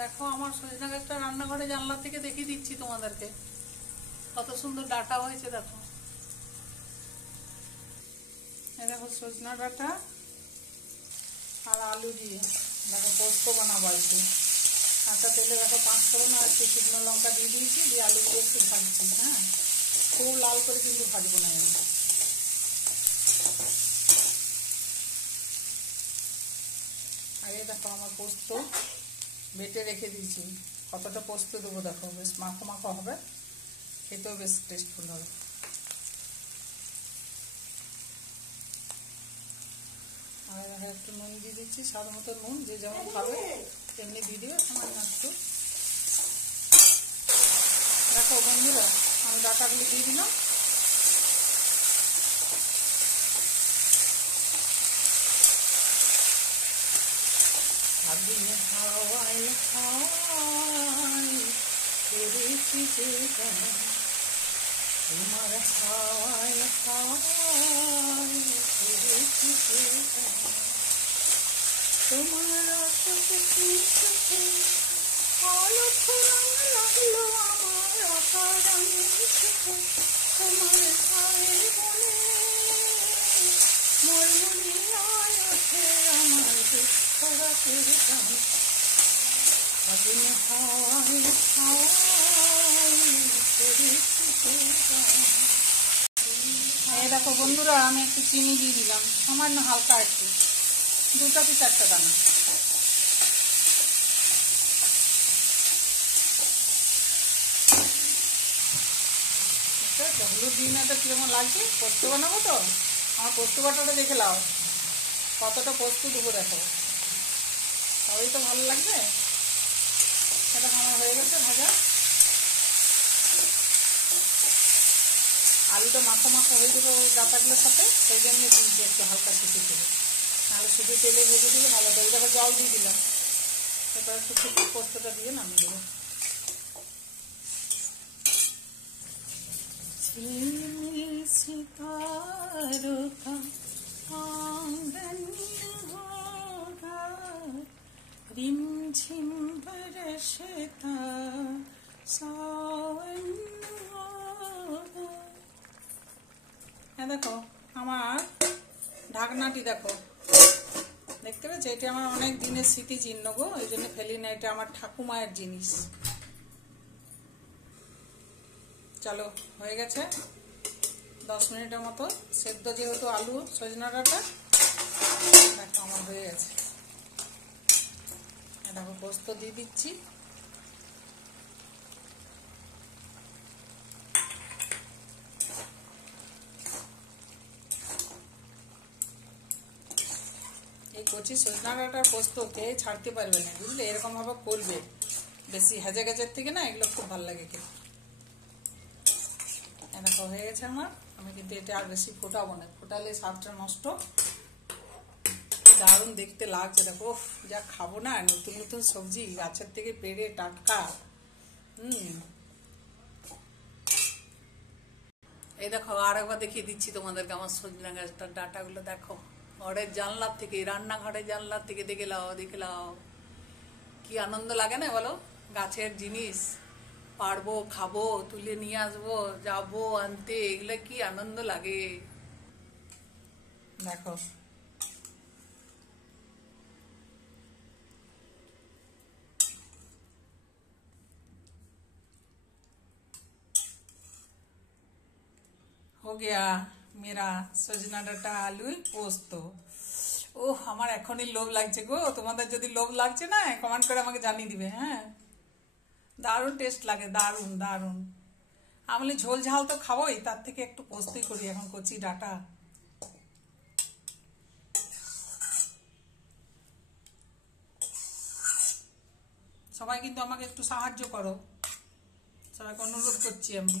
দেখো আমার সজনা গাছটা রান্নাঘরে জানলা থেকে দেখিয়ে দিচ্ছি তোমাদেরকে, কত সুন্দর ডাটা হয়েছে। দেখো এই দেখো সজনা ডাটা আর আলু দিয়ে দেখো পোস্ত বানাবো আজকে। কাঁচা তেলে দেখো 5 ফোড়ন আর একটু শুকনো লঙ্কা দিয়ে দিয়েছি, দিয়ে আলু দিয়ে একটু ভাজছি। হ্যাঁ, খুব লাল করে কিন্তু ভাজবো না আমি। আগে দেখো আমার পোস্ত বেটে রেখে দিয়েছি, কতটা পোস্ত দেবো দেখো, বেশ মাখো মাখো হবে, খেতেও বেশ টেস্টফুল হবে। আর দেখো একটু নুন দিয়ে দিচ্ছি, স্বাদ মতো নুন, যে যেমন খাবে তেমনি দিয়ে দিবে, সামান্য একটু। দেখো বন্ধুরা আমি ডাটাগুলি দিয়ে দিলাম। আগুন হাওয়ায় হাওয়ায় করেছি যে তোমার হাওয়ায় হাওয়ায় করেছি যে তোমার অলক্ষ রঙ লাগলো আমার অকারণে, তোমার ঘরের বনে মরমুনিয়ায় ওঠে আমার দুঃখরাতের গান। আগুন হাওয়ায় হাওয়ায় করেছি যে গান। এই দেখো বন্ধুরা আমি একটু চিনি দিয়ে দিলাম, সামান্য হালকা একটু, 2টা কি 4টা দানা। হলুদ দিন এটা কিরকম লাগছে, পোস্ত বানাবো তো। আমার পোস্ত বাটাটা দেখে নাও, কতটা পোস্ত দেবো দেখো, তবেই তো ভালো লাগবে। এটা আমার হয়ে গেছে ভাজা, আলুটা মাখো মাখো হয়ে যাবে ওই ডাটাগুলোর সাথে, সেই জন্য দিয়েছি একটু হালকা শুকিয়ে দেবে, নাহলে শুধু তেলে ভেজে দিলে ভালো হবে। দেখো জল দিয়ে দিলাম, এবার একটু শুকনো পোস্তটা দিয়ে নামিয়ে দেবো। सितारों का आंगन होगा, रिमझिम बरसता सावन होगा। দেখো আমার ঢাকনাটি দেখো, দেখতে পাচ্ছ, এটা আমার অনেক দিনের স্মৃতিচিহ্ন গো, এই জন্য ফেলি না, এটা আমার ঠাকুমায়ের জিনিস। চলো হয়ে গেছে 10 মিনিটের মতো সেদ্ধ, যেহেতু আলু সজনা ডাঁটা। দেখো আমার হয়ে গেছে, দেখো পোস্ত দিয়ে দিচ্ছি। এই কচি সজনা ডাঁটার পোস্ত কে ছাড়তে পারবে না, বুঝলে, এরকম ভাবে করবে, বেশি হেজে গেজের থেকে না, এগুলো খুব ভালো লাগে খেতে। দেখো হয়ে গেছে আমার, আমি কিন্তু এটা আর বেশি ফোটাবো না, ফোটালে স্বাদটা নষ্ট। দারুণ দেখতে লাগছে দেখো, যা খাবো না, নতুন নতুন সবজি গাছের থেকে পেড়ে টাটকা। এই দেখো আর একবার দেখিয়ে দিচ্ছি তোমাদেরকে আমার সজনা গাছটার ডাঁটাগুলো দেখো, ঘরের জানলার থেকে, রান্নাঘরের জানলার থেকে দেখে লাও, দেখে লাও, কি আনন্দ লাগে না বলো, গাছের জিনিস পারবো, খাবো, তুলে নিয়ে আসবো, যাবো আনতে, এগুলো কি আনন্দ লাগে দেখো। हो गया मेरा सजना डाटा आलू पोस्त। ওহ আমার এখনই লোভ লাগছে গো, তোমাদের যদি লোভ লাগছে না কমেন্ট করে আমাকে জানিয়ে দিবে। হ্যাঁ, দারুণ টেস্ট লাগে, দারুণ দারুণ। আমি ঝোল ঝাল তো খাবোই, তার থেকে একটু পোস্তই করি এখন, কচি ডাটা। সবাই কিন্তু আমাকে একটু সাহায্য করো, সবাইকে অনুরোধ করছি আমি।